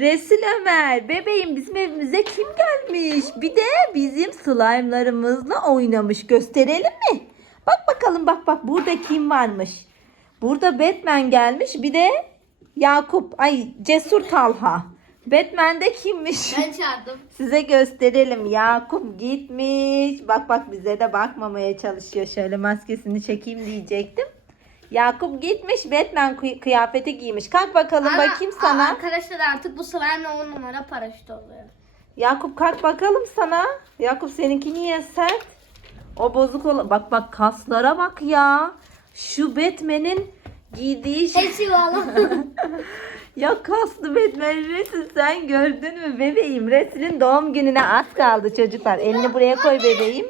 Resul Ömer, bebeğim bizim evimize kim gelmiş? Bir de bizim slime'larımızla oynamış. Gösterelim mi? Bak bakalım bak bak burada kim varmış? Burada Batman gelmiş. Bir de Yakup, ay Cesur Talha. Batman de kimmiş? Ben çağırdım. Size gösterelim. Yakup gitmiş. Bak bak bize de bakmamaya çalışıyor. Şöyle maskesini çekeyim diyecektim. Yakup gitmiş. Batman kıy- kıyafeti giymiş. Kalk bakalım Ama, bakayım sana. Arkadaşlar artık bu slime 10 numara paraşüt oluyor. Yakup kalk bakalım sana. Yakup seninki niye sert? O bozuk ol. Bak bak kaslara bak ya. Şu Batman'in giydiği şey. Hepsi valla. Ya kaslı Batman Resul sen gördün mü bebeğim? Resul'ün doğum gününe az kaldı çocuklar. Elini buraya koy bebeğim.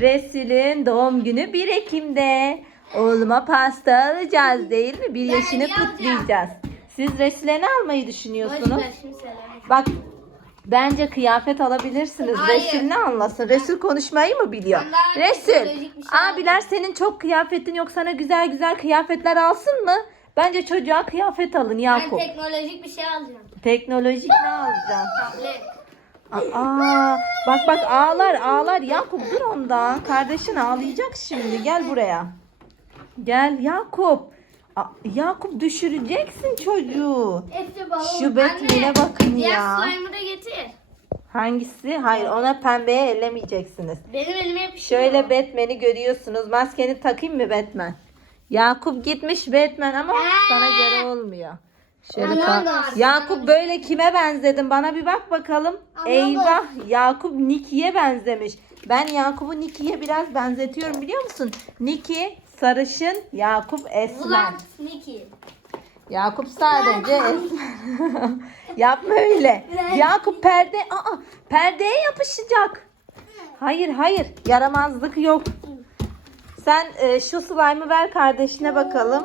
Resul'ün doğum günü 1 Ekim'de. Oğluma pasta alacağız değil mi? Bir yaşını kutlayacağız. Siz Resul'e ne almayı düşünüyorsunuz? Bak bence kıyafet alabilirsiniz. Hayır. Resul ne anlasın? Resul konuşmayı mı biliyor? Ben Resul şey abiler senin çok kıyafetin yok sana güzel güzel kıyafetler alsın mı? Bence çocuğa kıyafet alın Ben Yakup. teknolojik bir şey alacağım. Teknolojik ne alacaksın? Tablet. Aa, bak bak ağlar ağlar Yakup dur ondan. Kardeşin ağlayacak şimdi gel buraya. Gel Yakup. Aa, Yakup düşüreceksin çocuğu. Hepsi balon. Şu Batman'e bakın diğer ya. slime'ı da getir. Hangisi? Hayır ona pembeye ellemeyeceksiniz. Benim elime yapışıyor. Şöyle Batman'i görüyorsunuz. Maskeni takayım mı Batman? Yakup gitmiş Batman ama sana göre olmuyor. Şöyle ka- da. Yakup böyle kime benzedin? Bana bir bak bakalım. Bana Eyvah Yakup Nicky'ye benzemiş. Ben Yakup'u Nicky'ye biraz benzetiyorum biliyor musun? Nicky sarışın, Yakup esmer. Ulan. Yakup sadece esmer. Yapma öyle. Yakup perde aa perdeye yapışacak. Hayır hayır yaramazlık yok. Sen e, şu slime'ı ver kardeşine bakalım.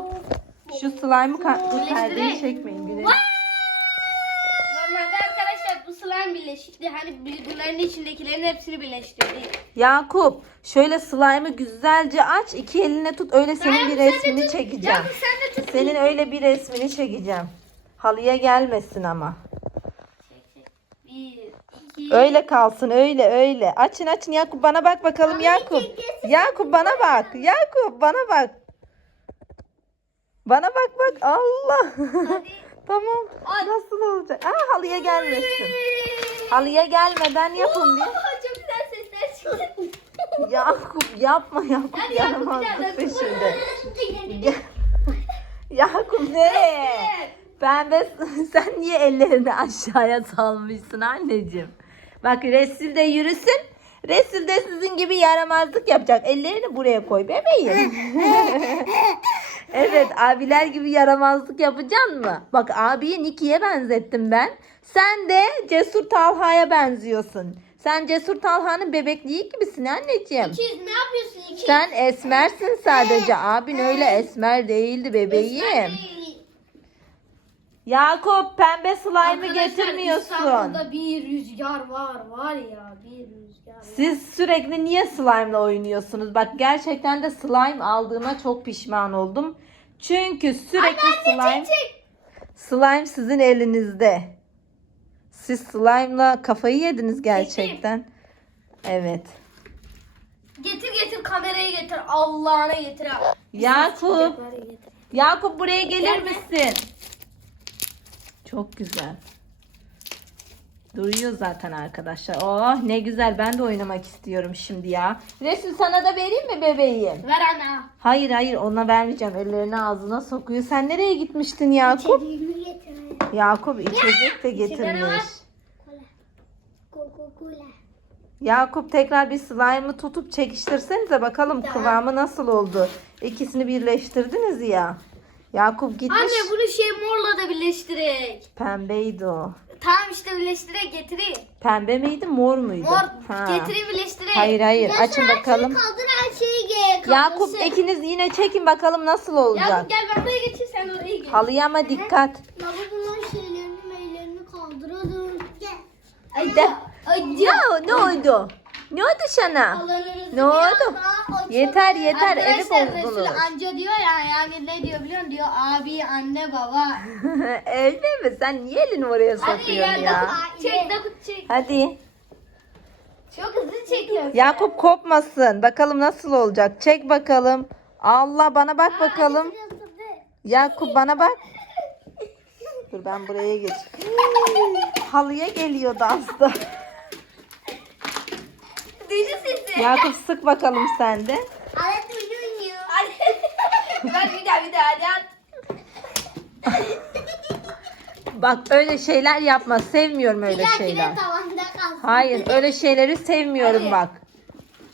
Şu slime'ı ka- perdeyi çekmeyin arkadaşlar bu slime birleşikti. Hani bunların içindekilerin hepsini birleştirdik. Yakup şöyle slime'ı güzelce aç iki eline tut öyle senin bir resmini çekeceğim. Sen de tut. Senin öyle bir resmini çekeceğim. Halıya gelmesin ama. Çek, çek. Bir, iki. Öyle kalsın öyle öyle. Açın açın Yakup bana bak bakalım Yakup. Yakup bana bak. Yakup bana bak. Bana bak bak. Allah. tamam. Hadi. Nasıl olacak? Aa halıya gelmesin. Halıya gelmeden yapın. Oo, Çok güzel sesler çıktı. Yakup yapma Yakup bir yaramazlık peşinde. Dur. Yakup nereye? Pembe sen niye ellerini aşağıya salmışsın anneciğim? Bak Resul de yürüsün. Resul de sizin gibi yaramazlık yapacak. Ellerini buraya koy bebeğim. Evet abiler gibi yaramazlık yapacaksın mı? Bak abiyi Nicky'ye benzettim ben. Sen de Cesur Talha'ya benziyorsun. Sen Cesur Talha'nın bebekliği gibisin anneciğim. İki, ne yapıyorsun? İki. Sen esmersin sadece. Abin öyle esmer değildi bebeğim. Yakup pembe slime'ı Arkadaşlar, getirmiyorsun. İstanbul'da bir rüzgar var var ya bir rüzgar. Siz sürekli niye slime'la oynuyorsunuz? Bak gerçekten de slime aldığıma çok pişman oldum. Çünkü sürekli slime slime sizin elinizde. Siz slime'la kafayı yediniz gerçekten. Evet. Getir getir kamerayı getir Allah'ına getir ha. Yakup. Yakup buraya gelir misin? Çok güzel. Duyuyor zaten arkadaşlar. Oh ne güzel ben de oynamak istiyorum şimdi ya. Resul sana da vereyim mi bebeğim? Ver ana. Hayır hayır ona vermeyeceğim. Ellerini ağzına sokuyor. Sen nereye gitmiştin Yakup? Yakup içecek de getirmiş. Yakup tekrar bir slime'ı tutup çekiştirsenize bakalım kıvamı nasıl oldu. İkisini birleştirdiniz ya. Yakup gitmiş. Anne bunu şey morla da birleştirek. Pembeydi o. Tamam işte birleştirek getireyim. Pembe miydi mor muydu? Mor Ha. getireyim birleştirek. Hayır hayır açın bakalım. Kaldır her şeyi gel. Yakup ikiniz yine çekin bakalım nasıl olacak. Yakup gel ben buraya geçeyim sen oraya gel. Halıya ama dikkat. Lavabonun şeylerini meylerini kaldıralım. Gel. Ay De- Ay Ne, ne oldu? Ne oldu sana? Alanınızı Ne oldu? Yeter yeter evi Arkadaşlar bozdunuz. Anca diyor ya yani ne diyor biliyor musun? Diyor abi, anne, baba. Öyle mi? Sen niye elini oraya Hadi sokuyorsun ya, ya? çek dokuz çek. Hadi. Çok hızlı çekiyorsun. Yakup kopmasın. Bakalım nasıl olacak. Çek bakalım. Allah bana bak bakalım. Yakup bana bak. Dur ben buraya geç. Halıya geliyordu aslında. Deli sesi. Yakup sık bakalım sen de. Alet oynuyor. Hadi. Ver bir daha bir daha hadi at. Bak öyle şeyler yapma. Sevmiyorum öyle Bir şeyler. tavanda kalsın. Hayır öyle şeyleri sevmiyorum Hadi. bak.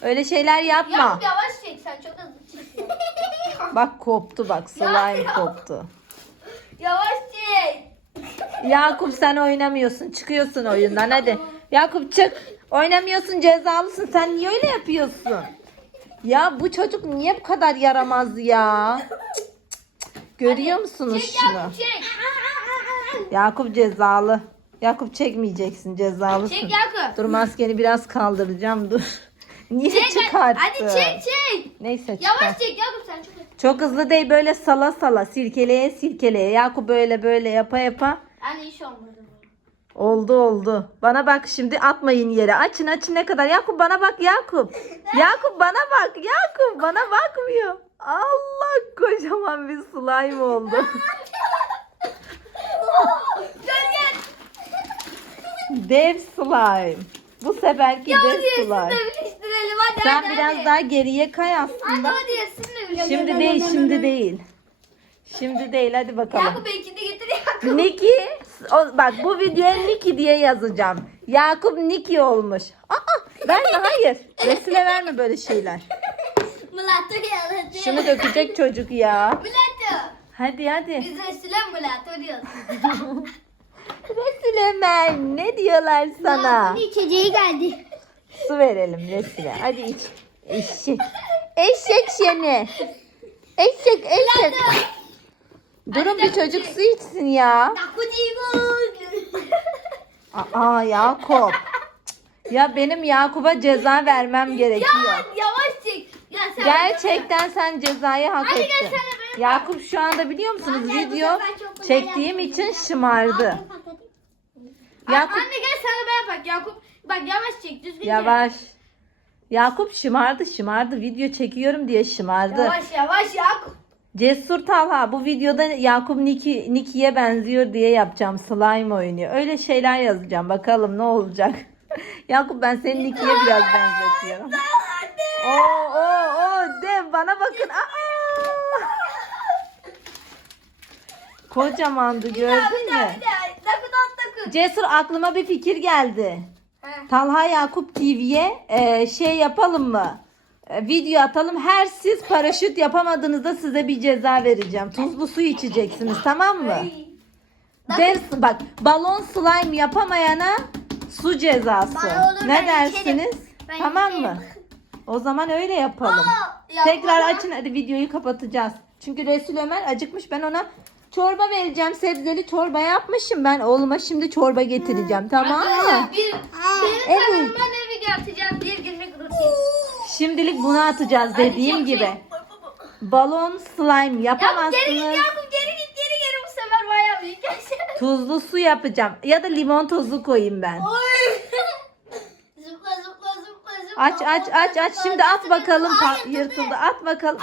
Öyle şeyler yapma. Yap yavaş çek sen çok hızlı çekiyorsun. Bak koptu bak slime koptu. Yavaş çek. Yakup sen oynamıyorsun. Çıkıyorsun oyundan hadi. Yakup çık. Oynamıyorsun cezalısın. Sen niye öyle yapıyorsun? Ya bu çocuk niye bu kadar yaramaz ya? Görüyor musunuz Çek şunu? Yakup çek. Yakup cezalı. Yakup çekmeyeceksin cezalısın. Çek Yakup. Dur maskeni biraz kaldıracağım dur. Niye Çek çıkarttın? hadi çek çek. Neyse çıkar. Yavaş çek Yakup sen çok hızlı. Çok hızlı değil böyle sala sala silkeleye silkeleye. Yakup böyle böyle yapa yapa. Anne iş olmadı. Oldu oldu. Bana bak şimdi atmayın yere. Açın açın ne kadar. Yakup bana bak Yakup. Yakup bana bak. Yakup bana bakmıyor. Allah kocaman bir slime oldu. Dev slime. Bu seferki Ya dev hadi slime. birleştirelim hadi Sen hadi. biraz hadi. daha geriye kay Hadi aslında. hadi birleştirelim. Şimdi değil şimdi değil. Şimdi değil hadi bakalım. Yakup de getir Yakup. Niki o, bak bu videoya Niki diye yazacağım. Yakup Niki olmuş. Aa verme hayır. Vesile verme böyle şeyler. Mulato yaratıyor. Şunu dökecek çocuk ya. Mulato. Hadi hadi. Biz Resul'e mulato diyoruz. Vesile Ömer ne diyorlar sana? Mulatonun içeceği geldi. Su verelim Vesile. Hadi iç. Eşek. Eşek seni. Eşek eşek. Durun bir çocuk su içsin ya. Aa Yakup. Ya benim Yakup'a ceza vermem gerekiyor. ya yavaş çek. Ya sen Gerçekten sen cezayı hak Hadi gel ettin. Yakup şu anda biliyor musunuz Anne, bu video sefer çok güzel çektiğim yaptın. için şımardı. Yakup Anne gel sana ben yapak Yakup. Bak yavaş çek düzgünce. yavaş. Yakup şımardı şımardı video çekiyorum diye şımardı. Yavaş yavaş Yakup. Cesur Talha bu videoda Yakup Niki, Niki'ye benziyor diye yapacağım slime oynuyor. Öyle şeyler yazacağım bakalım ne olacak. Yakup ben seni Niki'ye biraz benzetiyorum. Oo oo oo dev bana bakın. Aa! Kocamandı gördün bir daha mü? bir daha. Cesur aklıma bir fikir geldi. He. Talha Yakup TV'ye e, şey yapalım mı? E, video atalım. Her siz paraşüt yapamadığınızda size bir ceza vereceğim. Tuzlu su içeceksiniz tamam mı? Dev, bak balon slime yapamayana su cezası. Bana olur, ne ben dersiniz? Ben tamam içerim. mı? O zaman öyle yapalım. Ya Tekrar açın hadi videoyu kapatacağız. Çünkü Resul Ömer acıkmış ben ona çorba vereceğim. Sebzeli çorba yapmışım ben. Oğluma şimdi çorba getireceğim tamam mı? Bir, benim Evet. kanalıma ne video atacağım? Bir. Şimdilik bunu atacağız dediğim gibi. Balon slime Yakup geri git yapamazsınız. Yakup geri git geri geri bu sefer bayağı büyük gerçekten. Tuzlu su yapacağım. Ya da limon tozu koyayım ben. Oy. Zıpla zıpla zıpla zıpla. Aç aç aç aç. Şimdi at bakalım. Ay, Pa- yırtıldı. At bakalım.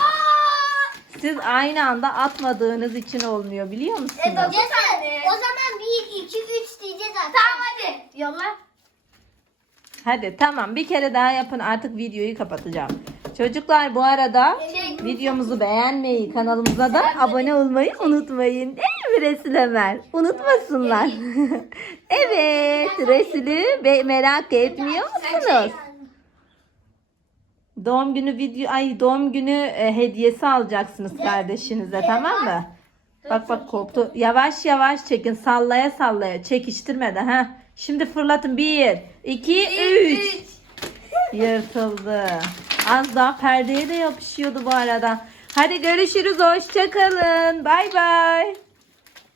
Siz aynı anda atmadığınız için olmuyor biliyor E, musunuz? tane. o zaman 1, 2, 3 diyeceğiz artık. Tamam hadi yolla. Hadi tamam bir kere daha yapın artık videoyu kapatacağım. Çocuklar bu arada videomuzu beğenmeyi kanalımıza da abone olmayı unutmayın. Değil mi Resul Ömer? Unutmasınlar. evet Resul'ü merak etmiyor musunuz? Doğum günü video ay doğum günü e, hediyesi alacaksınız kardeşinize tamam mı? Bak bak koptu. Yavaş yavaş çekin. Sallaya sallaya. Çekiştirmeden ha. Şimdi fırlatın. 1 2 3. Yırtıldı. Az daha perdeye de yapışıyordu bu arada. Hadi görüşürüz. Hoşça kalın. Bay bay.